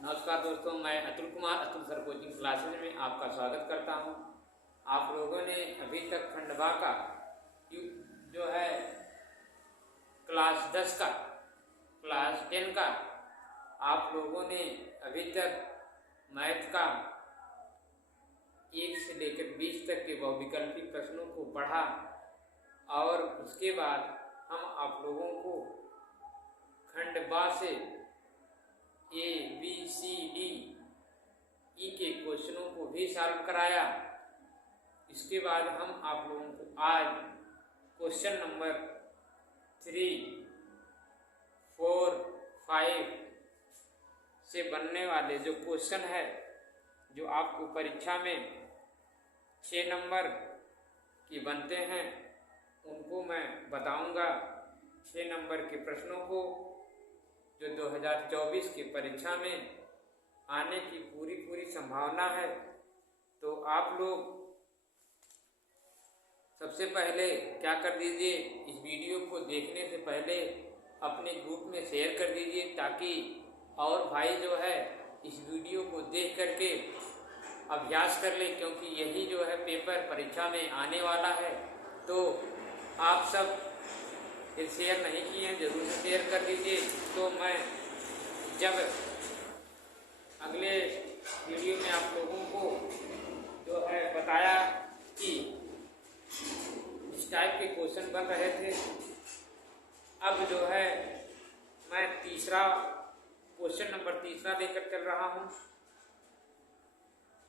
नमस्कार दोस्तों, मैं Atul Kumar Atul sir coaching classes में आपका स्वागत करता हूं। आप लोगों ने अभी तक खंडवा का जो है क्लास 10 का क्लास 10 का आप लोगों ने अभी तक मैथ का 1 से लेकर 20 तक के बहुविकल्पी प्रश्नों को पढ़ा और उसके बाद हम आप लोगों को खंड बा से ABCD ई के क्वेश्चनों को भी सॉल्व कराया। इसके बाद हम आप लोगों को आज क्वेश्चन नंबर 3, 4, 5 से बनने वाले जो क्वेश्चन है, जो आपको परीक्षा में 6 नंबर की बनते हैं, उनको मैं बताऊंगा। 6 नंबर के प्रश्नों को जो 2024 की परीक्षा में आने की पूरी संभावना है। तो आप लोग सबसे पहले क्या कर दीजिए, इस वीडियो को देखने से पहले अपने ग्रुप में शेयर कर दीजिए, ताकि और भाई जो है इस वीडियो को देख करके अभ्यास कर ले, क्योंकि यही जो है पेपर परीक्षा में आने वाला है। तो आप सब फिर शेयर नहीं किए हैं, जरूर से शेयर कर दीजिए। तो मैं जब अगले वीडियो में आप लोगों को जो है बताया कि इस टाइप के क्वेश्चन बन रहे थे, अब जो है मैं क्वेश्चन नंबर 3 लेकर चल रहा हूँ।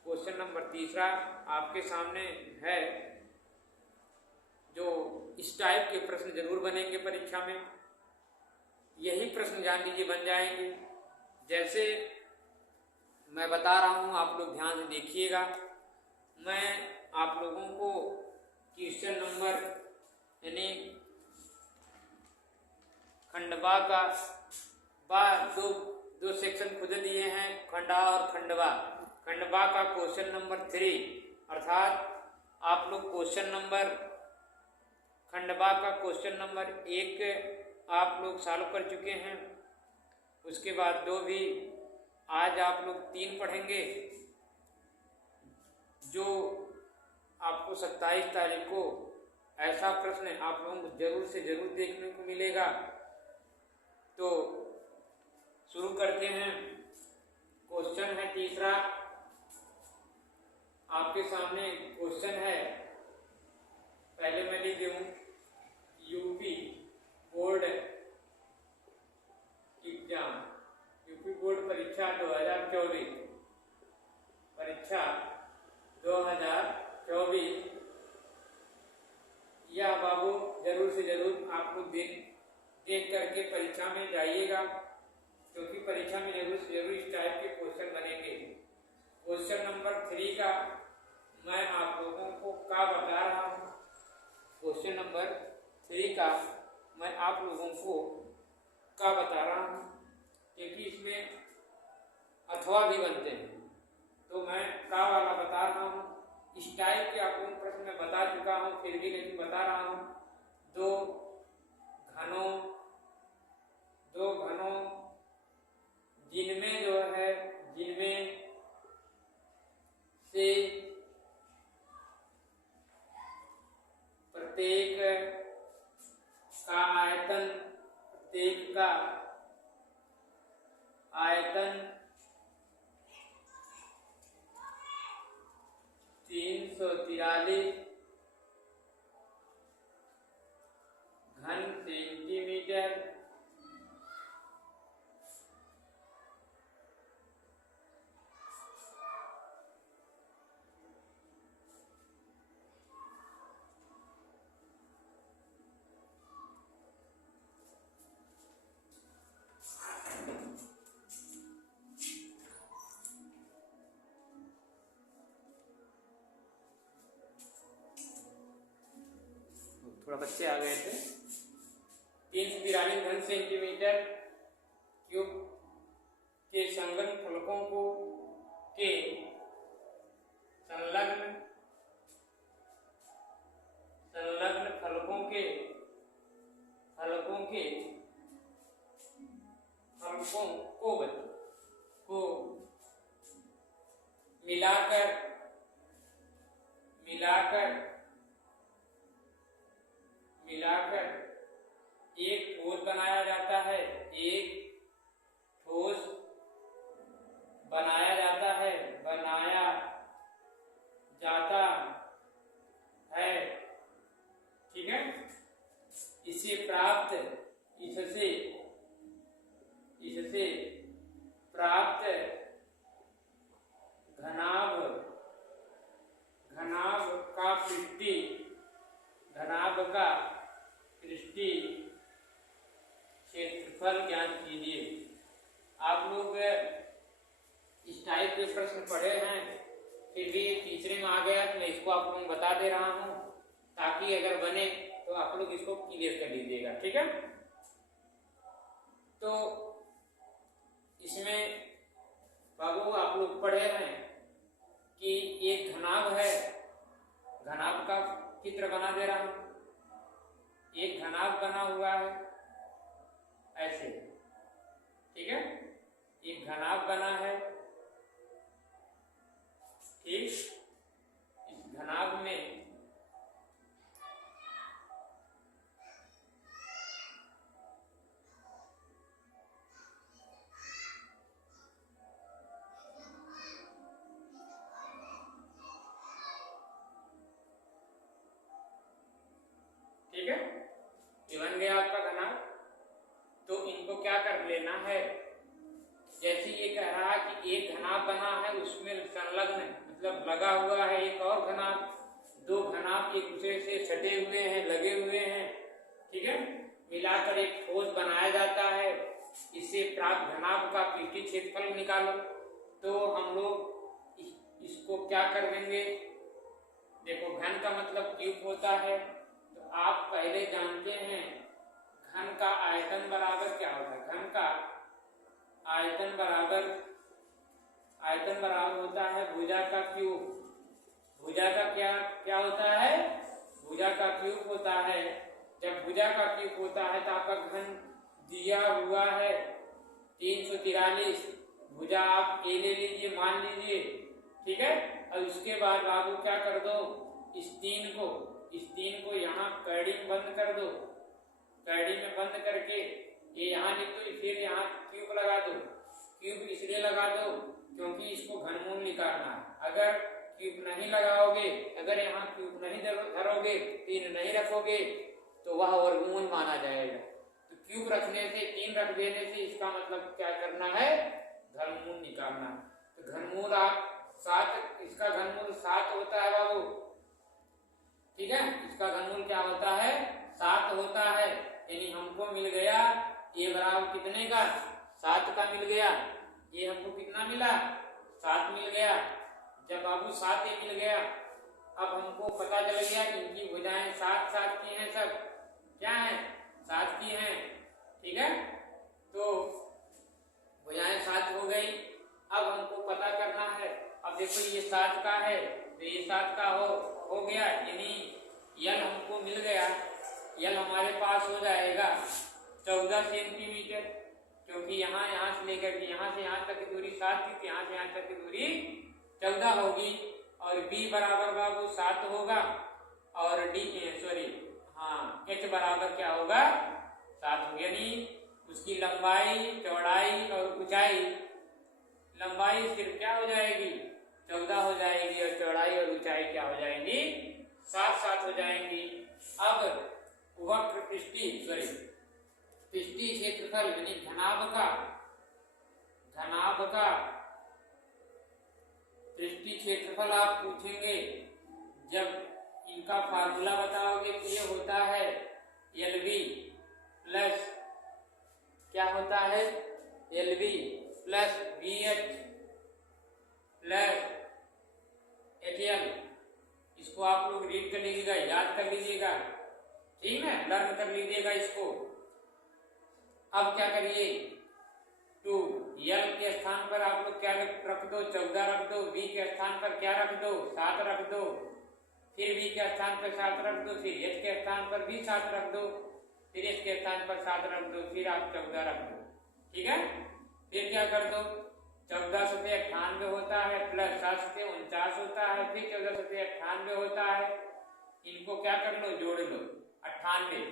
क्वेश्चन नंबर 3 आपके सामने है। जो इस टाइप के प्रश्न जरूर बनेंगे परीक्षा में, यही प्रश्न जान लीजिए बन जाएंगे। जैसे मैं बता रहा हूं, आप लोग ध्यान से देखिएगा। मैं आप लोगों को क्वेश्चन नंबर यानी खंडवा का दो सेक्शन खुद दिए हैं, खंडा और खंडवा। खंडवा का क्वेश्चन नंबर 3, अर्थात आप लोग खंडवा का क्वेश्चन नंबर 1 आप लोग सॉल्व कर चुके हैं। उसके बाद 2 भी, आज आप लोग 3 पढ़ेंगे, जो आपको 27 तारीख को ऐसा प्रश्न आप लोगों को जरूर से जरूर देखने को मिलेगा। तो शुरू करते हैं। क्वेश्चन है 3, आपके सामने क्वेश्चन है। पहले मैं लिख दूं, UP board exam, UP board परीक्षा 2024, परीक्षा 2024। यह बाबू जरूर से जरूर आप लोग देख करके परीक्षा में जाइएगा, क्योंकि परीक्षा में जरूर से जरूर इस टाइप के क्वेश्चन बनेंगे। क्वेश्चन नंबर 3 का मैं आप लोगों को क्या बता रहा हूँ। क्वेश्चन नंबर 3 का मैं आप लोगों को क्या बता रहा हूँ, क्योंकि इसमें अथवा भी बनते हैं। तो मैं का वाला बता रहा हूँ। इस टाइप के आप लोगों को प्रश्न मैं बता चुका हूँ, फिर भी लेकिन बता रहा हूँ। दो घनों जिनमें से प्रत्येक का आयतन 343 घन सेंटीमीटर थोड़ा बच्चे आ गए थे। 343 घन सेंटीमीटर क्यूब के संलग्न फलकों को मिलाकर मिलाकर मिलाकर एक ठोस बनाया जाता है, एक ठोस बनाया जाता है, बनाया जाता है। ठीक है, इससे प्राप्त इससे प्राप्त घनाभ का पृष्ठी क्षेत्रफल ज्ञात कीजिए। आप लोग इस टाइप के प्रश्न पढ़े हैं, फिर भी तीसरे में आ गया तो मैं इसको आप लोगों को बता दे रहा हूं, ताकि अगर बने तो आप लोग इसको क्लियर कर लीजिएगा। ठीक है, तो इसमें बाबू आप लोग पढ़े हैं कि एक घनाभ है, घनाभ का चित्र बना दे रहा हूं। एक घनाभ बना हुआ है ऐसे, ठीक है, एक घनाभ बना है। ठीक, इस घनाभ में ठीक है, ये बन गया आपका घनाभ। तो इनको क्या कर लेना है, जैसे ये कह रहा है कि एक घनाभ बना है, उसमें संलग्न मतलब लगा हुआ है एक और घनाभ, दो घनाभ एक दूसरे से सटे हुए हैं, लगे हुए हैं। ठीक है, मिलाकर एक ठोस बनाया जाता है, इससे प्राप्त घनाभ का पृष्ठीय क्षेत्रफल निकालो। तो हम लोग इसको क्या कर देंगे, देखो घन का मतलब क्यूब होता है, तो आप पहले जानते हैं घन का आयतन बराबर क्या होता है। घन का आयतन बराबर होता है भुजा का क्यूब। भुजा का क्या होता है, भुजा का क्यूब होता है। जब भुजा का क्यूब होता है तो आपका घन दिया हुआ है 343। भुजा आप ए ले लीजिए, मान लीजिए। ठीक है, और उसके बाद बाबू क्या कर दो, इस तीन को यहाँ कड़ी में बंद कर दो। कड़ी में बंद करके ये यहाँ लिख दो, फिर यहाँ क्यूब लगा दो। क्यूब इसलिए लगा दो क्योंकि इसको घनमूल निकालना है। अगर क्यूब नहीं लगाओगे, अगर यहाँ क्यूब नहीं धरोगे, तीन नहीं रखोगे, तो वह वर्गमूल माना जाएगा। तो क्यूब रखने से, तीन रख देने से इसका मतलब क्या करना है, घनमूल निकालना। तो घनमूल आप 7, इसका घनमूल 7 होता है बाबू। ठीक है, इसका घनमूल क्या होता है, 7 होता है। यानी हमको मिल गया ये बराबर कितने का, 7 का मिल गया। ये हमको कितना मिला, 7 मिल गया। जब बाबू 7 ही मिल गया, अब हमको पता चल गया कि इनकी भुजाएं 7 की हैं, सब क्या है, 7 की हैं। ठीक है, तो भुजाएं 7 हो गई। अब हमको पता करना है, अब देखो ये 7 का है तो ये 7 का हो गया, यानी यल हमको मिल गया। यल हमारे पास हो जाएगा 14 सेंटीमीटर, क्योंकि यहाँ से लेकर के यहाँ से यहाँ तक की दूरी 7 थी, यहाँ से यहाँ तक की दूरी 14 होगी। और b बराबर बाबू 7 होगा, और h बराबर क्या होगा, 7 होगा। यानी उसकी लंबाई, चौड़ाई और ऊंचाई, लंबाई सिर्फ क्या हो जाएगी, 14 हो जाएगी, और चौड़ाई और ऊंचाई क्या हो जाएंगी, 7 हो जाएंगी। अब वक्र पृष्ठीय क्षेत्रफल यानी घनाभ का पृष्ठीय क्षेत्रफल आप पूछेंगे, जब इनका फार्मूला बताओगे तो ये होता है LB प्लस क्या होता है, LB plus BH plus HL। इसको आप लोग रीड कर लीजिएगा, याद कर लीजिएगा, ठीक है, लर्न कर लीजिएगा इसको। अब क्या करिए, 2 L के स्थान पर आप लोग क्या रख दो, 14 रख दो। B के स्थान पर क्या रख दो, 7 रख दो। फिर B के स्थान पर 7 रख दो, फिर H के स्थान पर भी 7 रख दो, फिर H के स्थान पर 7 रख दो, फिर आप 14 रख दो। ठीक है, फिर क्या कर दो, 1498 होता है प्लस 749 होता है, फिर 1498 होता है। इनको क्या कर लो, जोड़ लो। 98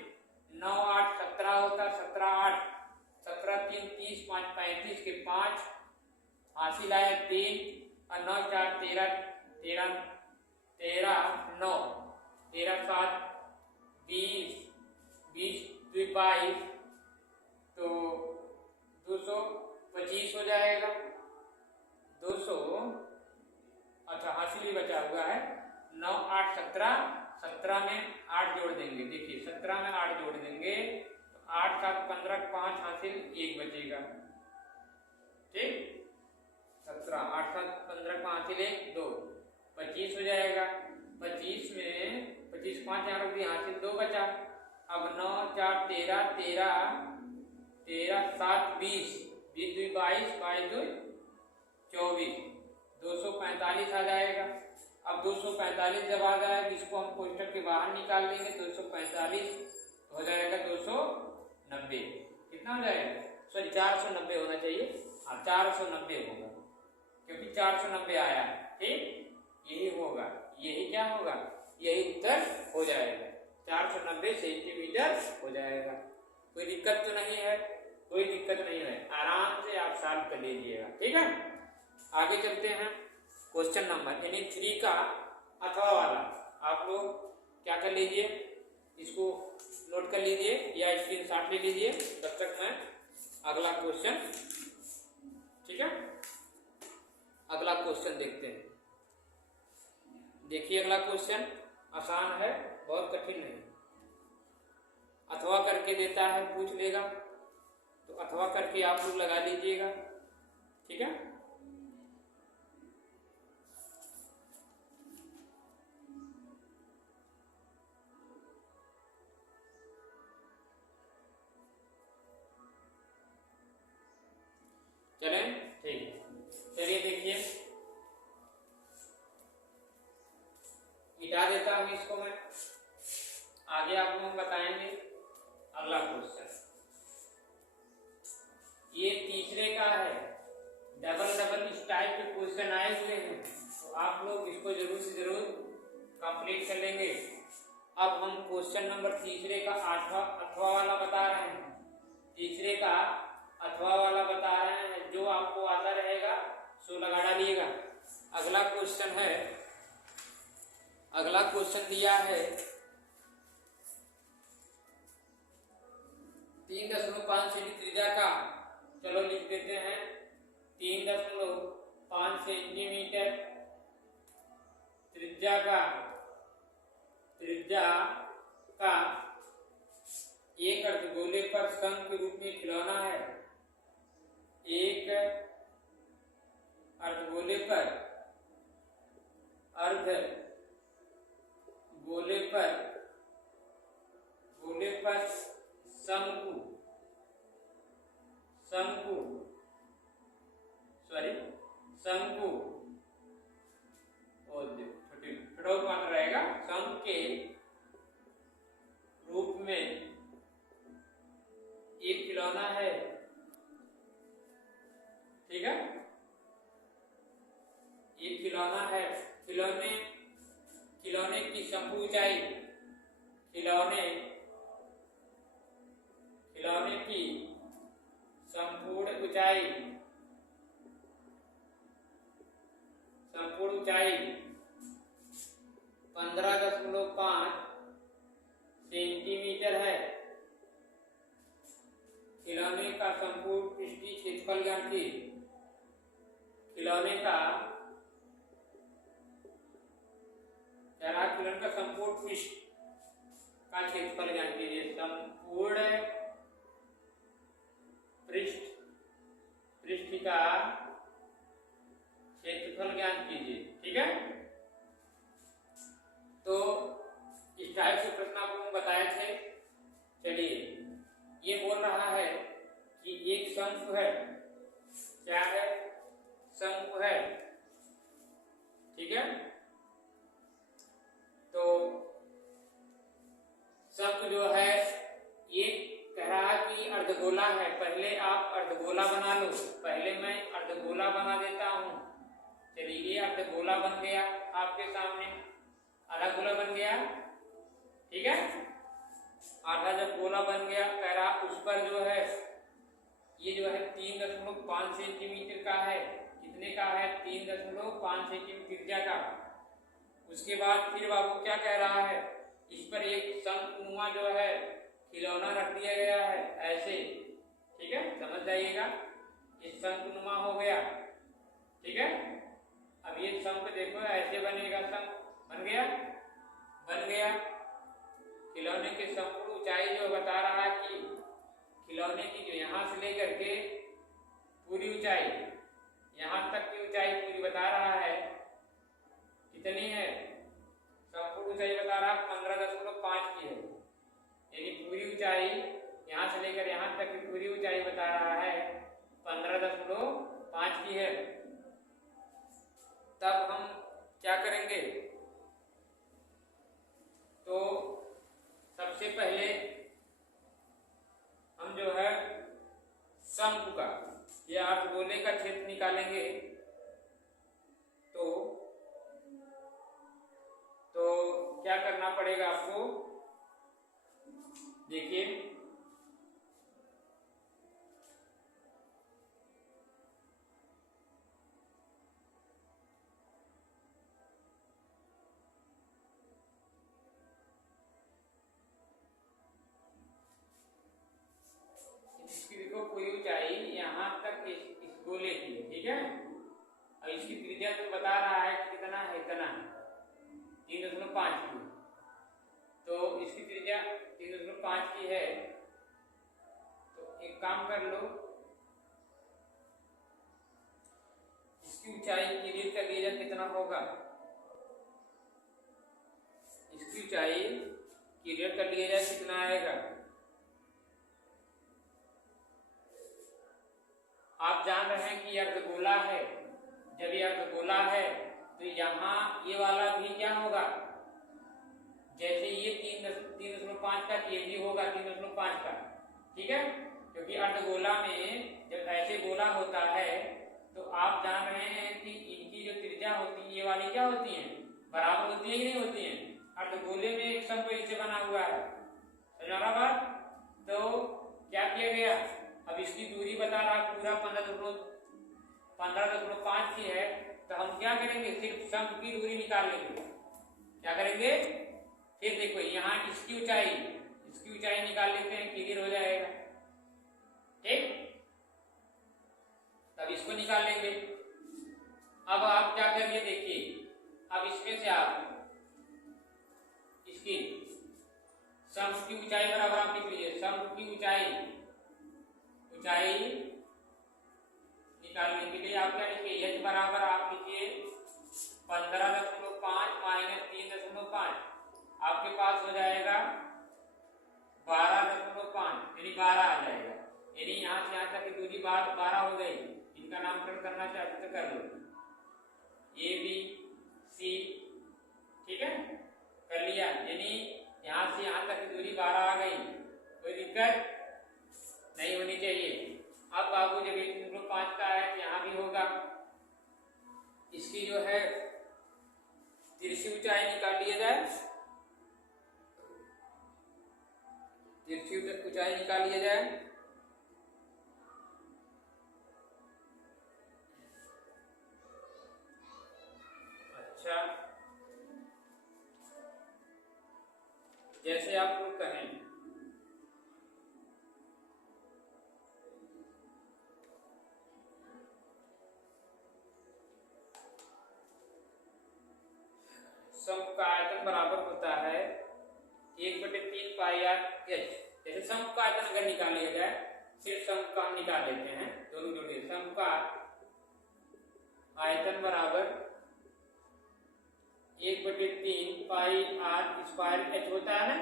9 8 17 होता, 17 8 17 3 30 5 35 के 5 हासिल आया 3 और 9 4 13 13 13 9 13 7 20 20 22 तो 225 हो जाएगा। 200 अच्छा हासिल ही बचा हुआ है। 9 8 17 17 में 8 जोड़ देंगे। देखिए 17 में 8 जोड़ देंगे तो 8 7 15 5 हासिल 1 बचेगा। ठीक 17 8 7 15 5 हासिल 1 2 25 हो जाएगा। 25 में 25 5 यहाँ भी हासिल 2 बचा। अब 9 4 13 13 13 7 20 20 2 22 22 2 24 245 आ जाएगा। अब 245 जब आ जाएगा इसको हम कोष्टक के बाहर निकाल देंगे। 245 हो जाएगा 290। कितना हो जाएगा, सॉरी 490 होना चाहिए। हाँ 490 होगा क्योंकि 490 आया है। ठीक यही होगा, यही क्या होगा, यही उत्तर हो जाएगा। 490 सेंटीमीटर हो जाएगा। कोई दिक्कत तो नहीं है, कोई दिक्कत नहीं है, आराम से आप सॉल्व कर लीजिएगा। ठीक है आगे चलते हैं। क्वेश्चन नंबर यानी 3 का अथवा वाला आप लोग क्या कर लीजिए, इसको नोट कर लीजिए या स्क्रीनशॉट ले लीजिए तब तक मैं अगला क्वेश्चन, ठीक है अगला क्वेश्चन देखते हैं। देखिए अगला क्वेश्चन आसान है, बहुत कठिन नहीं। अथवा करके देता है, पूछ लेगा तो अथवा करके आप लोग लगा लीजिएगा। ठीक है चलें, ठीक है चलिए देखिए मिटा देता हूं इसको मैं, आगे आप लोग बताएंगे। अगला क्वेश्चन ये तीसरे का है। डबल डबल इस टाइप के क्वेश्चन आए हुए हैं तो आप लोग इसको जरूर से जरूर कंप्लीट कर लेंगे। अब हम क्वेश्चन नंबर तीसरे का अथवा वाला बता रहे हैं। तीसरे का अथवा वाला बता रहे हैं, जो आपको आता रहेगा सो लगा डालिएगा। अगला क्वेश्चन है, अगला क्वेश्चन दिया है 3.5 सेंटी त्रिज्या का, चलो लिख देते हैं 3.5 सेंटीमीटर त्रिज्या का एक अर्धगोले पर शंख के रूप में खिलौना है। एक अर्धगोले पर शंकु और छोटा मात्रा रहेगा, शंख के रूप में एक खिलौना है। ठीक है एक खिलौना है। खिलौने की संपूर्ण ऊंचाई, खिलौने की संपूर्ण ऊंचाई 15.5 सेंटीमीटर है। खिलौने का संपूर्ण पृष्ठीय क्षेत्रफल ज्ञात कीजिए। खिलौने का संपूर्ण पृष्ठ का क्षेत्रफल ज्ञात कीजिए। संपूर्ण पृष्ठ का क्षेत्रफल ज्ञात कीजिए। ठीक है तो इस टाइप से प्रश्न आपको बताए थे। चलिए ये बोल रहा है कि एक शंकु है, क्या है, शंकु है। ठीक है तो शंकु जो है ये कह रहा कि अर्धगोला है, पहले आप अर्धगोला बना लो। पहले मैं अर्धगोला बना देता हूँ। चलिए ये अर्धगोला बन गया आपके सामने, आधा गोला बन गया, ठीक है। आधा जब गोला बन गया, कह रहा उस पर जो है ये जो है 3.5 सेंटीमीटर का है। कितने का है? 3.5 सेंटीमीटर त्रिज्या का। उसके बाद फिर बाबू क्या कह रहा है, इस पर एक शंकुनुमा जो है खिलौना रख दिया गया है ऐसे, ठीक है, समझ जाइएगा। ये शंकुनुमा हो गया, ठीक है। अब ये शंख देखो ऐसे बनेगा, शंख बन गया, बन गया। खिलौने के संपूर्ण ऊंचाई जो बता रहा है कि खिलौने की जो यहाँ से लेकर के पूरी ऊंचाई, यहाँ तक की ऊंचाई पूरी बता रहा है, कितनी है? संपूर्ण ऊंचाई बता रहा है 15.5 की है। यानी पूरी ऊंचाई यहाँ से लेकर यहाँ तक की पूरी ऊंचाई बता रहा है 15.5 की है। तब हम क्या करेंगे? तो सबसे पहले हम जो है शंकु का या अर्धगोले का क्षेत्र निकालेंगे। तो क्या करना पड़ेगा आपको? देखिए देखो पूरी ऊंचाई यहाँ तक इस गोले की है, ठीक है। और इसकी त्रिज्या तो बता रहा है कि कितना है, इतना है 3.5 की। तो इसकी त्रिज्या 3.5 की है। तो एक काम कर लो, इसकी ऊंचाई क्लियर कर लिया जाए कितना होगा। इसकी ऊंचाई क्लियर कर लिया जाए कितना आएगा। आप जान रहे हैं कि अर्धगोला है। जब ये अर्धगोला है तो यहाँ ये वाला भी क्या होगा, जैसे ये 3.5 का, ये भी होगा 3.5 का, ठीक है। क्योंकि अर्धगोला में जब ऐसे गोला होता है तो आप जान रहे हैं कि इनकी जो त्रिज्या होती है, ये वाली क्या होती है, बराबर होती है कि नहीं होती है। अर्धगोले में एक शंख ऐसे बना हुआ है, समझा बात। तो क्या किया गया, अब इसकी दूरी बता रहा पूरा 15.5 की है। तो हम क्या करेंगे, सिर्फ शंख की दूरी निकाल लेंगे। क्या करेंगे, फिर देखो यहाँ इसकी ऊंचाई निकाल लेते हैं, क्लियर हो जाएगा, ठीक। तब इसको निकाल लेंगे। अब आप क्या करिए, देखिए अब इसमें से आप इसकी शंख की ऊंचाई बराबर आप लिख लीजिए। शंख की ऊंचाई निकालने के लिए आप क्या लिखिए, h बराबर आप लिखिए 15.5 माइनस 3.5, आपके पास हो जाएगा 12.5, यानी 12 आ जाएगा। यानी यहाँ से यहाँ तक की दूरी 12 हो गई। इनका नामकरण करना चाहते तो कर लो, ए बी सी, ठीक है, कर लिया। यानी यहाँ से यहाँ तक की दूरी 12 आ गई, कोई दिक्कत नहीं होनी चाहिए। अब बाबू जब 3.5 का है तो यहाँ भी होगा। इसकी जो है तिरछी ऊंचाई निकाल लिया जाए, तिरछी ऊंचाई निकाल लिया जाए। अच्छा, जैसे आप लोग कहें, शंख का आयतन बराबर होता है 1/3 पाई आर एच। जैसे शंख का आयतन अगर निकाल लिया जाए, सिर्फ शंख का हम निकाल लेते हैं, दोनों जोड़े। शंख का आयतन बराबर 1/3 पाई आर स्क्वायर एच होता है ना,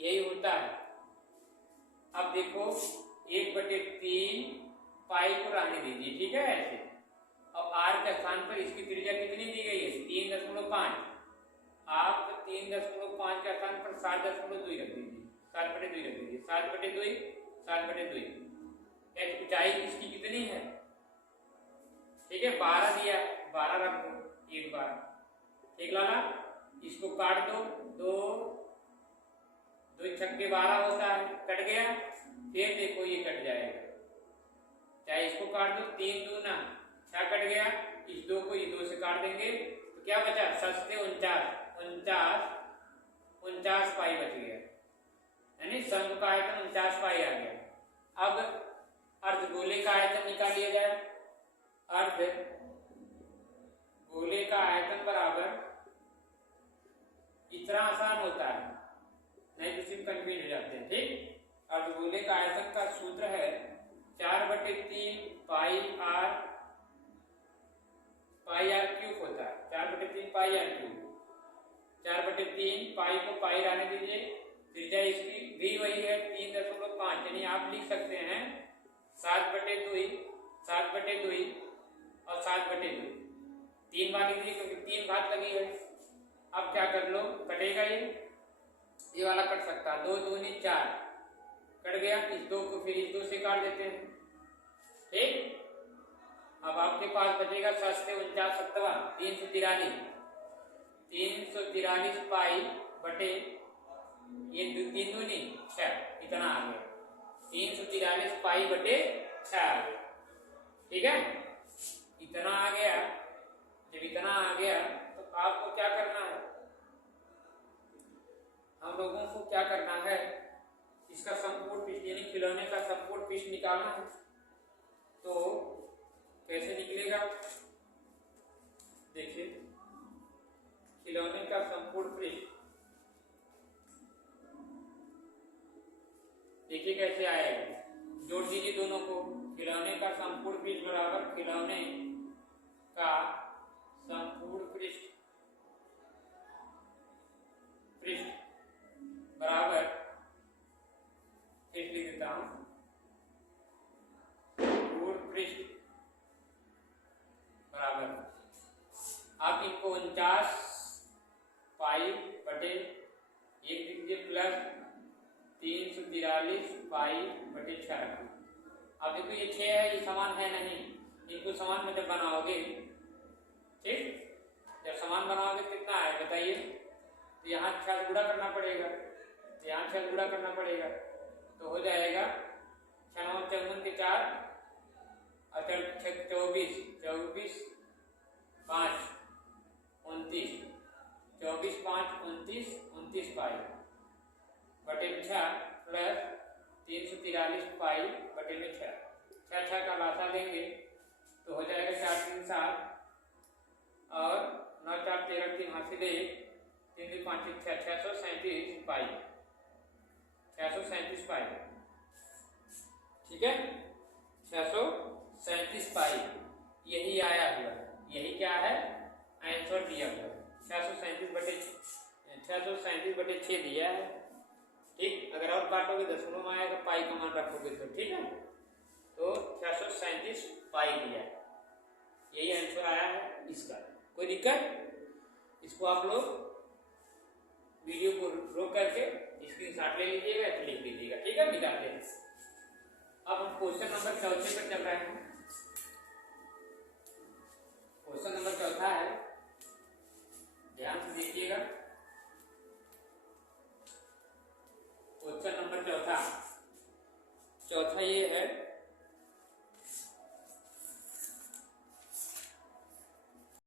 यही होता है। अब देखो 1/3 पाई को रहने दीजिए, ठीक है, ऐसे। अब आर के स्थान पर इसकी त्रिज्या कितनी दी गई है, 3.5। आप 3.5 के स्थान पर 7.2 रख दीजिए, 7/2 रख दीजिए। 7/2। ऊंचाई इसकी कितनी है, ठीक है, 12 दिया, 12 रख दो एक बार, ठीक लाला। इसको काट दो, 2 2 छक्के 12 होता है, कट गया। फिर देखो ये कट जाएगा, चाहे इसको काट दो, 3 दूना 6 कट गया, इस 2 को ये 2 से काट देंगे तो क्या बचा, 7 से 49 पाई बच गया, यानी शंकु का आयतन 49 पाई आ गया। अब अर्धगोले का आयतन निकाल लिया जाए। अर्धगोले का आयतन बराबर, इतना आसान होता है, नहीं तो सिर्फ कंफ्यूज हो जाते हैं, ठीक। अर्धगोले का आयतन का सूत्र है 4/3 पाई आर क्यूब होता है, 4/3 पाई आर क्यूब। 4/3 पाई को पाई रहने दीजिए, त्रिज्या इसकी भी वही है 3.5, यानी आप लिख सकते हैं 7/2 और 7/2, 3 बार लिख लीजिए क्योंकि 3 घात लगी है। अब क्या कर लो, कटेगा ये वाला कट सकता है, 2 दूनी 4 कट गया, इस 2 को फिर इस 2 से काट देते हैं, ठीक। अब आपके पास बचेगा 7 से 49 7वां 343 पाई बटे ये 3 दूनी 6, इतना आ गया, 343 पाई बटे 6 आ गया, ठीक है। इतना आ गया, जब इतना आ गया तो आपको क्या करना है, हम लोगों को क्या करना है, इसका संपूर्ण पृष्ठ यानी खिलौने का संपूर्ण पृष्ठ निकालना है। तो कैसे निकलेगा, देखिए, खिलौने का संपूर्ण पृष्ठ देखिए कैसे आएगा, जोड़ दीजिए दोनों को। खिलौने का संपूर्ण पृष्ठ बराबर खिलौने का संपूर्ण पृष्ठ बराबर, लिख देता हूं, पूर्ण पृष्ठ बराबर, आप इनको 49 पाई बटे 1 दीजिए प्लस 343 पाई बटे 6 रखो। अब देखो ये 6 है, ये समान है नहीं, इनको समान में जब बनाओगे, ठीक, जब समान बनाओगे तो कितना है बताइए, तो यहाँ 6 गुणा करना पड़ेगा, तो यहाँ 6 गुणा करना पड़ेगा, तो हो जाएगा 6 9 54 के 4 और 24 24 5 29 24 5 29 29 पाई बटे 6 प्लस 343 पाई बटे 6, 6 का लासा देंगे तो हो जाएगा 4 3 7 और 9 4 13 3 हाथ से 3 2 5 6 637 पाई, 637 पाई, ठीक है, 637 पाई, यही आया हुआ, यही क्या है आंसर दिया हुआ, 637/6 दिया है, ठीक। अगर और काटोगे दशमलव में आएगा, पाई का मान रखोगे तो, ठीक है, तो 637 पाई दिया, यही आंसर आया है इसका। कोई दिक्कत, इसको आप लोग वीडियो को रोक करके स्क्रीनशॉट ले लीजिएगा, तो लिख लीजिएगा, ठीक है, मिलाते हैं। अब हम क्वेश्चन नंबर 4 पर चल रहे हैं। क्वेश्चन नंबर 4 है, ध्यान से देखिएगा। क्वेश्चन नंबर 4 ये है